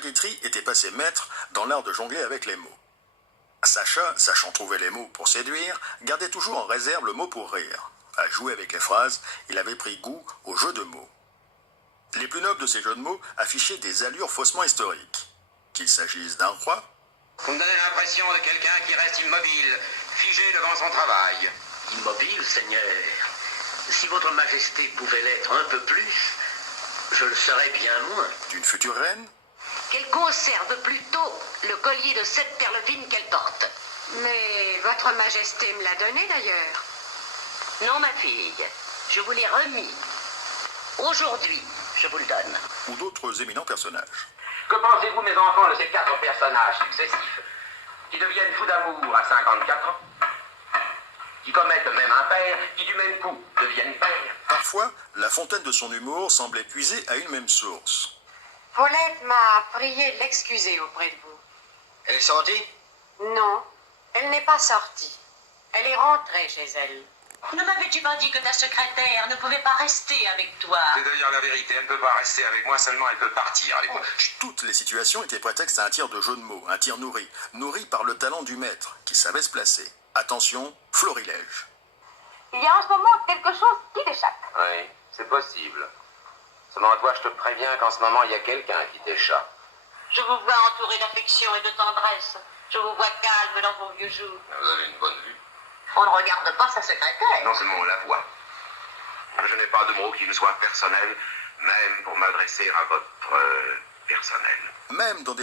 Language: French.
Guitry était passé maître dans l'art de jongler avec les mots. Sacha, sachant trouver les mots pour séduire, gardait toujours en réserve le mot pour rire. À jouer avec les phrases, il avait pris goût au jeu de mots. Les plus nobles de ces jeux de mots affichaient des allures faussement historiques. Qu'il s'agisse d'un roi... Vous me donnez l'impression de quelqu'un qui reste immobile, figé devant son travail. Immobile, Seigneur. Si votre majesté pouvait l'être un peu plus, je le serais bien moins. D'une future reine? Qu'elle conserve plutôt le collier de 7 perles fines qu'elle porte. Mais votre majesté me l'a donné d'ailleurs. Non, ma fille, je vous l'ai remis. Aujourd'hui, je vous le donne. Ou d'autres éminents personnages. Que pensez-vous, mes enfants, de ces 4 personnages successifs qui deviennent fous d'amour à 54 ans, qui commettent le même impair, qui du même coup deviennent pères? Parfois, la fontaine de son humour semblait puiser à une même source. Paulette m'a prié de l'excuser auprès de vous. Elle est sortie? Non, elle n'est pas sortie. Elle est rentrée chez elle. Ne m'avais-tu pas dit que ta secrétaire ne pouvait pas rester avec toi? C'est d'ailleurs la vérité, elle ne peut pas rester avec moi, seulement elle peut partir. Toutes les situations étaient prétexte à un tir de jeu de mots, un tir nourri par le talent du maître, qui savait se placer. Attention, florilège. Il y a en ce moment quelque chose qui t'échappe. Oui, c'est possible. Seulement toi, je te préviens qu'en ce moment, il y a quelqu'un qui t'échappe. Je vous vois entouré d'affection et de tendresse. Je vous vois calme dans vos vieux jours. Vous avez une bonne vue. On ne regarde pas sa secrétaire. Non seulement on la voit. Je n'ai pas de mots qui ne soient personnels, même pour m'adresser à votre personnel. Même dans des